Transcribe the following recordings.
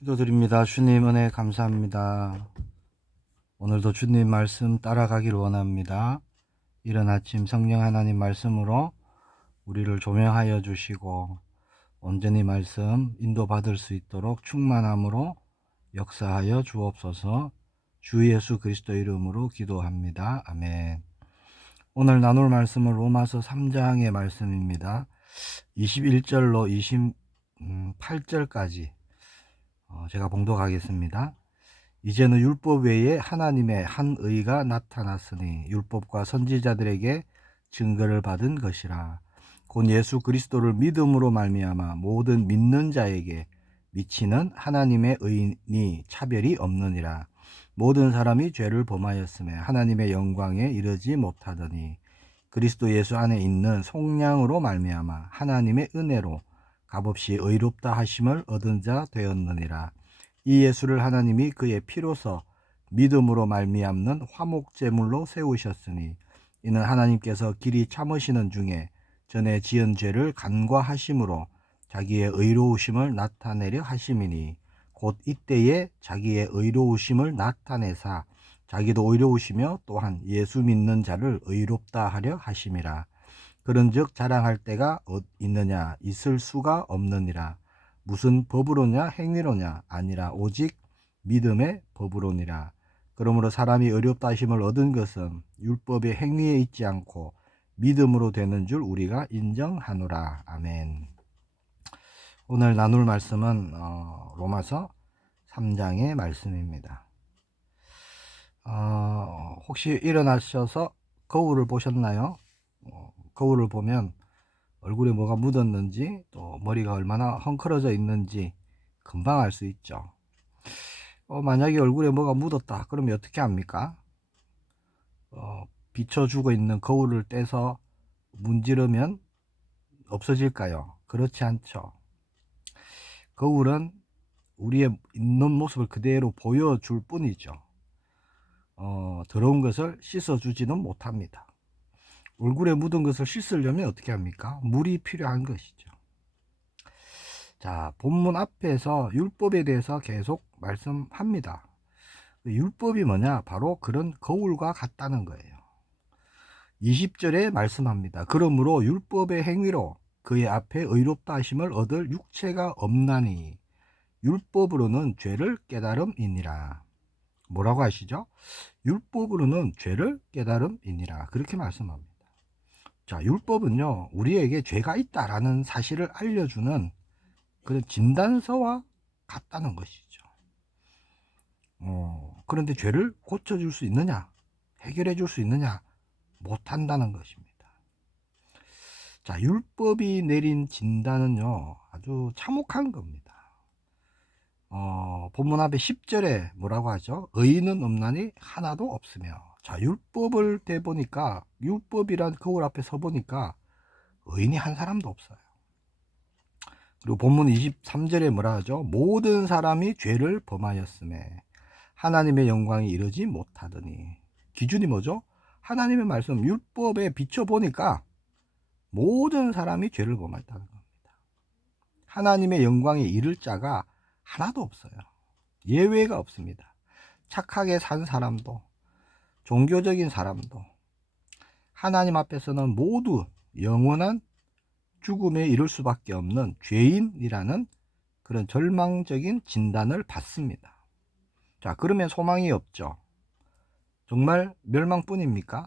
기도드립니다. 주님 은혜 감사합니다. 오늘도 주님 말씀 따라가길 원합니다. 이른 아침 성령 하나님 말씀으로 우리를 조명하여 주시고 온전히 말씀 인도받을 수 있도록 충만함으로 역사하여 주옵소서. 주 예수 그리스도 이름으로 기도합니다. 아멘. 오늘 나눌 말씀은 로마서 3장의 말씀입니다. 21절로 28절까지 제가 봉독하겠습니다. 이제는 율법 외에 하나님의 한 의가 나타났으니 율법과 선지자들에게 증거를 받은 것이라. 곧 예수 그리스도를 믿음으로 말미암아 모든 믿는 자에게 미치는 하나님의 의인이 차별이 없느니라. 모든 사람이 죄를 범하였음에 하나님의 영광에 이르지 못하더니 그리스도 예수 안에 있는 속량으로 말미암아 하나님의 은혜로 값없이 의롭다 하심을 얻은 자 되었느니라. 이 예수를 하나님이 그의 피로서 믿음으로 말미암는 화목제물로 세우셨으니 이는 하나님께서 길이 참으시는 중에 전에 지은 죄를 간과하심으로 자기의 의로우심을 나타내려 하심이니 곧 이때에 자기의 의로우심을 나타내사 자기도 의로우시며 또한 예수 믿는 자를 의롭다 하려 하심이라. 그런즉 자랑할 때가 있느냐? 있을 수가 없느니라. 무슨 법으로냐? 행위로냐? 아니라 오직 믿음의 법으로니라. 그러므로 사람이 의롭다 하심을 얻은 것은 율법의 행위에 있지 않고 믿음으로 되는 줄 우리가 인정하노라. 아멘. 오늘 나눌 말씀은 로마서 3장의 말씀입니다. 혹시 일어나셔서 거울을 보셨나요? 거울을 보면 얼굴에 뭐가 묻었는지 또 머리가 얼마나 헝클어져 있는지 금방 알 수 있죠. 만약에 얼굴에 뭐가 묻었다 그러면 어떻게 합니까? 비춰주고 있는 거울을 떼서 문지르면 없어질까요? 그렇지 않죠. 거울은 우리의 있는 모습을 그대로 보여줄 뿐이죠. 더러운 것을 씻어주지는 못합니다. 얼굴에 묻은 것을 씻으려면 어떻게 합니까? 물이 필요한 것이죠. 자, 본문 앞에서 율법에 대해서 계속 말씀합니다. 율법이 뭐냐? 바로 그런 거울과 같다는 거예요. 20절에 말씀합니다. 그러므로 율법의 행위로 그의 앞에 의롭다 하심을 얻을 육체가 없나니 율법으로는 죄를 깨달음이니라. 뭐라고 하시죠? 율법으로는 죄를 깨달음이니라. 그렇게 말씀합니다. 자, 율법은요, 우리에게 죄가 있다라는 사실을 알려주는 그런 진단서와 같다는 것이죠. 그런데 죄를 고쳐줄 수 있느냐? 해결해 줄 수 있느냐? 못한다는 것입니다. 자, 율법이 내린 진단은요, 아주 참혹한 겁니다. 본문 앞에 10절에 뭐라고 하죠? 의인은 없나니 하나도 없으며. 자, 율법을 대보니까, 율법이란 거울 앞에 서보니까 의인이 한 사람도 없어요. 그리고 본문 23절에 뭐라 하죠? 모든 사람이 죄를 범하였음에 하나님의 영광이 이르지 못하더니. 기준이 뭐죠? 하나님의 말씀, 율법에 비춰보니까 모든 사람이 죄를 범했다는 겁니다. 하나님의 영광에 이를 자가 하나도 없어요. 예외가 없습니다. 착하게 산 사람도, 종교적인 사람도, 하나님 앞에서는 모두 영원한 죽음에 이를 수밖에 없는 죄인이라는 그런 절망적인 진단을 받습니다. 자, 그러면 소망이 없죠. 정말 멸망뿐입니까?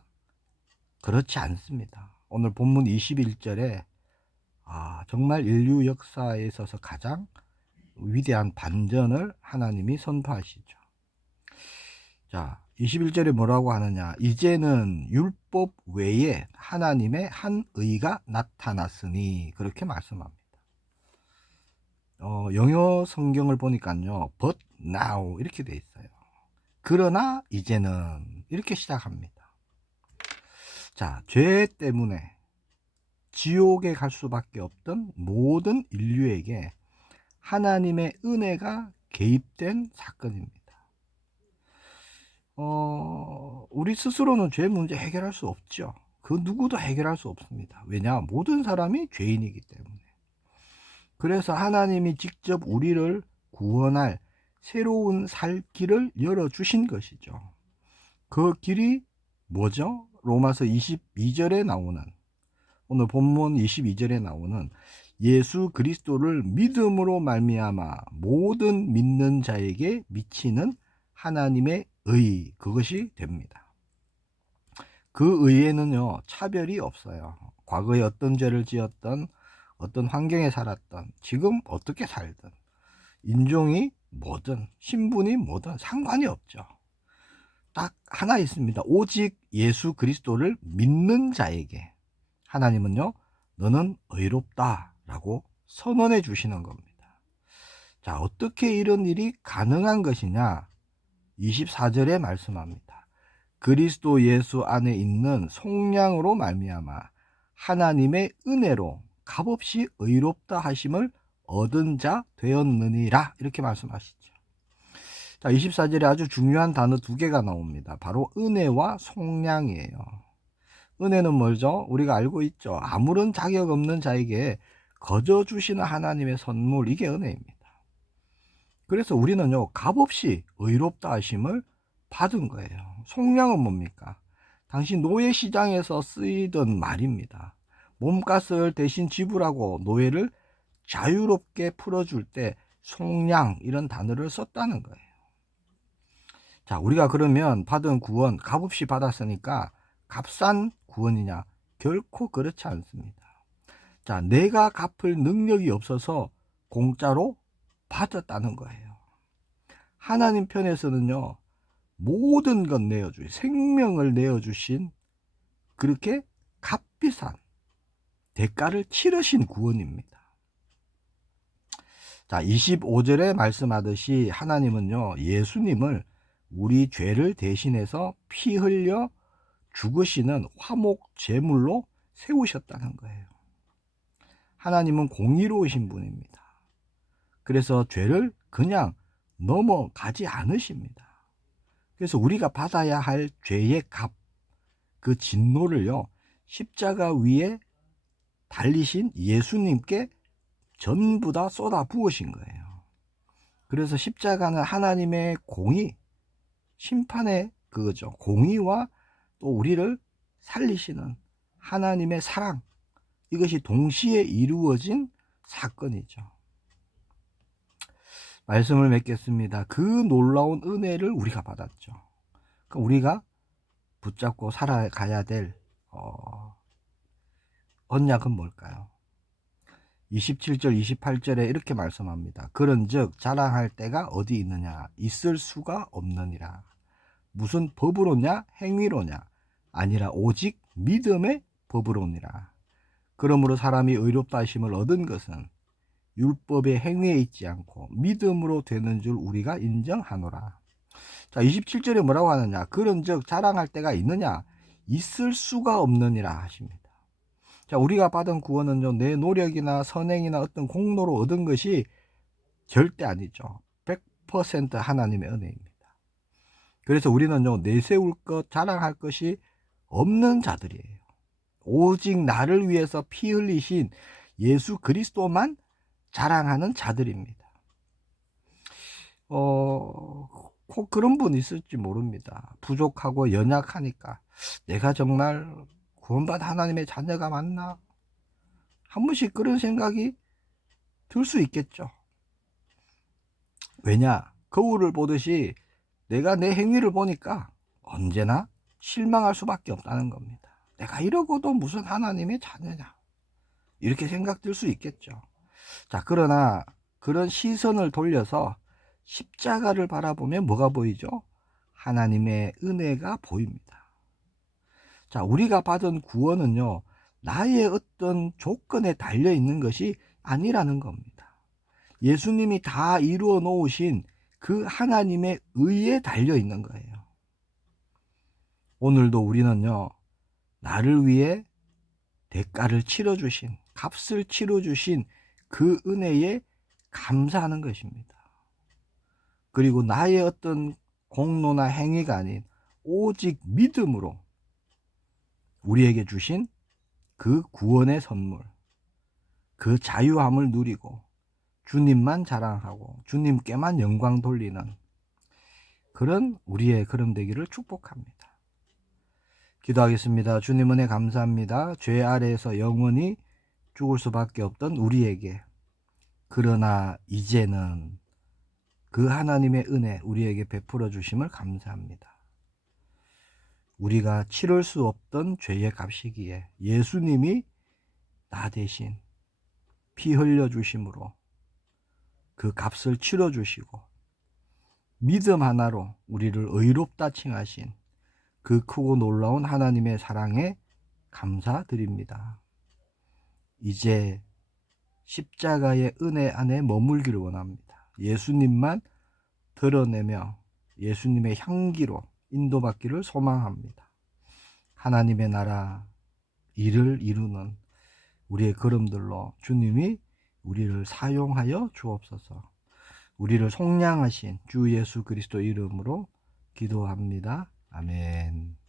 그렇지 않습니다. 오늘 본문 21절에 정말 인류 역사에 있어서 가장 위대한 반전을 하나님이 선포하시죠. 자, 21절에 뭐라고 하느냐? 이제는 율법 외에 하나님의 한 의가 나타났으니 그렇게 말씀합니다. 영어 성경을 보니까요, but now 이렇게 돼 있어요. 그러나 이제는 이렇게 시작합니다. 자, 죄 때문에 지옥에 갈 수밖에 없던 모든 인류에게 하나님의 은혜가 개입된 사건입니다. 우리 스스로는 죄 문제 해결할 수 없죠. 그 누구도 해결할 수 없습니다. 왜냐? 모든 사람이 죄인이기 때문에. 그래서 하나님이 직접 우리를 구원할 새로운 살 길을 열어주신 것이죠. 그 길이 뭐죠? 로마서 22절에 나오는, 오늘 본문 22절에 나오는 예수 그리스도를 믿음으로 말미암아 모든 믿는 자에게 미치는 하나님의 의, 그것이 됩니다. 그 의에는요, 차별이 없어요. 과거에 어떤 죄를 지었던, 어떤 환경에 살았던, 지금 어떻게 살든, 인종이 뭐든 신분이 뭐든 상관이 없죠. 딱 하나 있습니다. 오직 예수 그리스도를 믿는 자에게 하나님은요, 너는 의롭다 라고 선언해 주시는 겁니다. 자, 어떻게 이런 일이 가능한 것이냐? 24절에 말씀합니다. 그리스도 예수 안에 있는 속량으로 말미암아 하나님의 은혜로 값없이 의롭다 하심을 얻은 자 되었느니라, 이렇게 말씀하시죠. 자, 24절에 아주 중요한 단어 두 개가 나옵니다. 바로 은혜와 속량이에요. 은혜는 뭐죠? 우리가 알고 있죠. 아무런 자격 없는 자에게 거저 주시는 하나님의 선물, 이게 은혜입니다. 그래서 우리는요, 값없이 의롭다 하심을 받은 거예요. 속량은 뭡니까? 당시 노예시장에서 쓰이던 말입니다. 몸값을 대신 지불하고 노예를 자유롭게 풀어줄 때 속량, 이런 단어를 썼다는 거예요. 자, 우리가 그러면 받은 구원 값없이 받았으니까 값싼 구원이냐? 결코 그렇지 않습니다. 자, 내가 갚을 능력이 없어서 공짜로 받았다는 거예요. 하나님 편에서는요, 모든 것 내어주신, 생명을 내어주신, 그렇게 값비싼 대가를 치르신 구원입니다. 자, 25절에 말씀하듯이 하나님은요, 예수님을 우리 죄를 대신해서 피 흘려 죽으시는 화목 제물로 세우셨다는 거예요. 하나님은 공의로우신 분입니다. 그래서 죄를 그냥 넘어가지 않으십니다. 그래서 우리가 받아야 할 죄의 값, 그 진노를요, 십자가 위에 달리신 예수님께 전부 다 쏟아 부으신 거예요. 그래서 십자가는 하나님의 공의, 심판의 그거죠. 공의와 또 우리를 살리시는 하나님의 사랑, 이것이 동시에 이루어진 사건이죠. 말씀을 맺겠습니다. 그 놀라운 은혜를 우리가 받았죠. 그러니까 우리가 붙잡고 살아가야 될 언약은 뭘까요? 27절 28절에 이렇게 말씀합니다. 그런즉 자랑할 때가 어디 있느냐? 있을 수가 없느니라. 무슨 법으로냐? 행위로냐? 아니라 오직 믿음의 법으로니라. 그러므로 사람이 의롭다 하심을 얻은 것은 율법의 행위에 있지 않고 믿음으로 되는 줄 우리가 인정하노라. 자, 27절에 뭐라고 하느냐? 그런즉 자랑할 때가 있느냐? 있을 수가 없느니라 하십니다. 자, 우리가 받은 구원은요, 내 노력이나 선행이나 어떤 공로로 얻은 것이 절대 아니죠. 100% 하나님의 은혜입니다. 그래서 우리는요, 내세울 것, 자랑할 것이 없는 자들이에요. 오직 나를 위해서 피 흘리신 예수 그리스도만 자랑하는 자들입니다. 꼭 그런 분 있을지 모릅니다. 부족하고 연약하니까 내가 정말 구원받은 하나님의 자녀가 맞나? 한 번씩 그런 생각이 들 수 있겠죠. 왜냐? 거울을 보듯이 내가 내 행위를 보니까 언제나 실망할 수밖에 없다는 겁니다. 내가 이러고도 무슨 하나님의 자녀냐? 이렇게 생각될 수 있겠죠. 자, 그러나 그런 시선을 돌려서 십자가를 바라보면 뭐가 보이죠? 하나님의 은혜가 보입니다. 자, 우리가 받은 구원은요, 나의 어떤 조건에 달려 있는 것이 아니라는 겁니다. 예수님이 다 이루어 놓으신 그 하나님의 의에 달려 있는 거예요. 오늘도 우리는요, 나를 위해 대가를 치러주신, 값을 치러주신 그 은혜에 감사하는 것입니다. 그리고 나의 어떤 공로나 행위가 아닌 오직 믿음으로 우리에게 주신 그 구원의 선물, 그 자유함을 누리고 주님만 자랑하고 주님께만 영광 돌리는 그런 우리의 걸음 되기를 축복합니다. 기도하겠습니다. 주님 은혜 감사합니다. 죄 아래에서 영원히 죽을 수밖에 없던 우리에게 그러나 이제는 그 하나님의 은혜 우리에게 베풀어 주심을 감사합니다. 우리가 치를 수 없던 죄의 값이기에 예수님이 나 대신 피 흘려 주심으로 그 값을 치러 주시고 믿음 하나로 우리를 의롭다 칭하신 그 크고 놀라운 하나님의 사랑에 감사드립니다. 이제 십자가의 은혜 안에 머물기를 원합니다. 예수님만 드러내며 예수님의 향기로 인도받기를 소망합니다. 하나님의 나라 일을 이루는 우리의 걸음들로 주님이 우리를 사용하여 주옵소서. 우리를 속량하신 주 예수 그리스도 이름으로 기도합니다. 아멘.